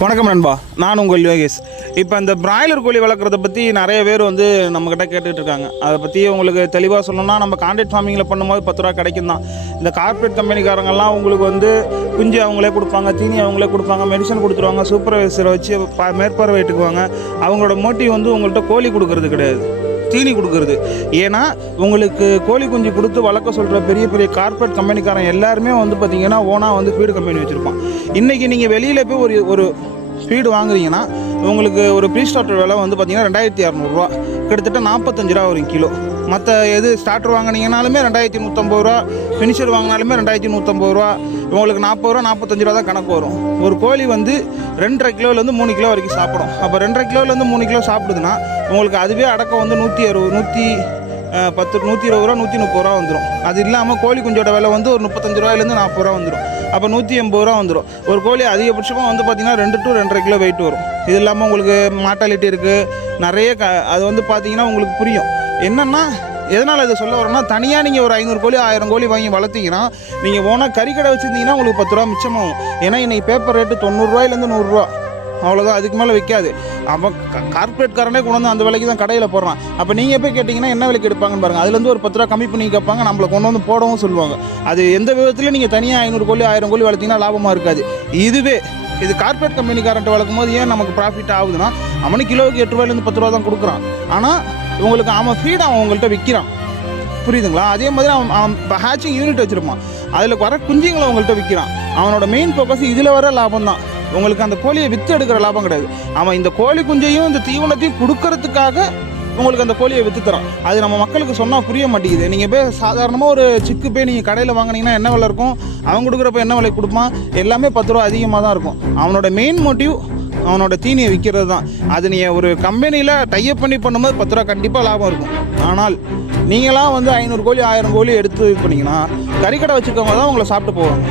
வணக்கம் நண்பா, நான் உங்கள் யோகேஷ். இப்போ இந்த பிராய்லர் கோழி வளர்க்குறத பற்றி நிறைய பேர் வந்து நம்மக்கிட்ட கேட்டுட்டு இருக்காங்க. அதை பற்றி உங்களுக்கு தெளிவாக சொல்லணும்னா, நம்ம கான்ட்ராக்ட் ஃபார்மிங்கில் பண்ணும்போது 10 ரூபா கிடைக்கும் தான். இந்த கார்ப்பரேட் கம்பெனிக்காரங்கெல்லாம் உங்களுக்கு வந்து குஞ்சு அவங்களே கொடுப்பாங்க, தீனி அவங்களே கொடுப்பாங்க, மெடிசன் கொடுத்துருவாங்க, சூப்பர்வைசரை வச்சு மேற்பார்வையிட்டுக்குவாங்க. அவங்களோட மோட்டிவ் வந்து உங்கள்கிட்ட கோழி கொடுக்கறது கிடையாது, தீனி கொடுக்குறது. ஏன்னா உங்களுக்கு கோழி குஞ்சு கொடுத்து வளர்க்க சொல்கிற பெரிய பெரிய கார்ப்பரேட் கம்பெனிக்காரன் எல்லாருமே வந்து பார்த்திங்கன்னா ஓனாக வந்து ஃபீடு கம்பெனி வச்சுருப்பான். இன்றைக்கி நீங்கள் வெளியில் போய் ஒரு ஃபீடு வாங்குறீங்கன்னா உங்களுக்கு ஒரு ப்ரீ ஸ்டார்டர் விலை வந்து பார்த்திங்கன்னா 2600 ரூபா, கிட்டத்தட்ட 45 ரூபா வரும் கிலோ. மற்ற எது ஸ்டார்டர் வாங்கினீங்கனாலுமே 2150 ரூபா, ஃபினிஷர் வாங்கினாலுமே 2150 ரூபா, உங்களுக்கு 40 ரூபா 45 ரூபா தான் கணக்கு வரும். ஒரு கோழி வந்து 2.5 கிலோலேருந்து 3 கிலோ வரைக்கும் சாப்பிடும். அப்போ 2.5 கிலோலேருந்து 3 கிலோ சாப்பிடுதுன்னா உங்களுக்கு அதுவே அடக்கம் வந்து 120 130 ரூபா 130 ரூபா வந்துடும். அது இல்லாமல் கோழி குஞ்சோட விலை வந்து ஒரு 35 ரூபாயிலேருந்து 40 ரூபா வந்துடும். அப்போ 180 ரூபா வந்துடும். ஒரு கோழி அதிகபட்சமாக வந்து பார்த்திங்கன்னா 2 to 2.5 கிலோ வெயிட் வரும். இது இல்லாமல் உங்களுக்கு மார்ட்டாலிட்டி இருக்குது நிறைய. அது வந்து பார்த்திங்கன்னா உங்களுக்கு புரியும் என்னென்னா எதனால் இதை சொல்ல வரேன்னா, தனியாக நீங்கள் ஒரு 500 கோழி 1000 கோழி வாங்கி வளர்த்திங்கன்னா நீங்கள் ஓனாக கறிக்கடை வச்சுருந்தீங்கன்னா உங்களுக்கு 10 ரூபா மிச்சமாகும். ஏன்னா இன்றைக்கி பேப்பர் ரேட்டு 90 ரூபாயிலேருந்து 100 ரூபா, அவ்வளோதான். அதுக்கு மேலே விற்காது. அப்போ கார்ப்பரேட்காரனே கொண்டு வந்து அந்த விலைக்கு தான் கடையில் போடுறான். அப்போ நீங்கள் போய் கேட்டிங்கன்னா என்ன விலைக்கு எடுப்பாங்கன்னு பாருங்கள். அதுலேருந்து ஒரு 10 ரூபா கம்மி பண்ணி கேட்பாங்க, நம்மளை கொண்டு வந்து போடவும் சொல்லுவாங்க. அது எந்த விதத்துலையும் நீங்கள் தனியாக 500 கோழி 1000 கோழி வளர்த்திங்கன்னா லாபமாக இருக்காது. இதுவே இது கார்ப்பரேட் கம்பெனிக்காரன்ட்டு வளர்க்கும் போது ஏன் நமக்கு ப்ராஃபிட் ஆகுதுன்னா, அவனுக்கு கிலோவுக்கு 8 ரூபாயிலேருந்து 10 ரூபா தான் கொடுக்குறான். ஆனால் உங்களுக்கு அவன் ஃபீட் அவன் உங்கள்கிட்ட விற்கிறான், புரியுதுங்களா? அதே மாதிரி அவன் இப்போ ஹேச்சிங் யூனிட் வச்சுருப்பான், அதில் வர குஞ்சுங்களை உங்கள்கிட்ட விற்கிறான். அவனோட மெயின் ஃபோக்கஸ் இதில் வர லாபம் தான். உங்களுக்கு அந்த கோழியை விற்று எடுக்கிற லாபம் கிடையாது. அவன் இந்த கோழி குஞ்சையும் இந்த தீவனத்தையும் கொடுக்கறதுக்காக உங்களுக்கு அந்த கோழியை விற்று தரான். அது நம்ம மக்களுக்கு சொன்னால் புரிய மாட்டேங்குது. நீங்கள் போய் சாதாரணமாக ஒரு சிக்கு போய் நீங்கள் கடையில் வாங்கினீங்கன்னா என்ன விலை இருக்கும், அவன் கொடுக்குறப்ப என்ன விலை கொடுப்பான், எல்லாமே 10 ரூபா அதிகமாக தான் இருக்கும். அவனோட மெயின் மோட்டிவ் அவனோட தீனியை விற்கிறது தான். அது நீங்கள் ஒரு கம்பெனியில் டைப் பண்ணி பண்ணும்போது 10 ரூபா கண்டிப்பாக லாபம் இருக்கும். ஆனால் நீங்களாம் வந்து 500 கோழி 1000 கோழி எடுத்து இது பண்ணிங்கன்னா கறிக்கடை வச்சுருக்கவங்க தான் உங்களை சாப்பிட்டு போவாங்க.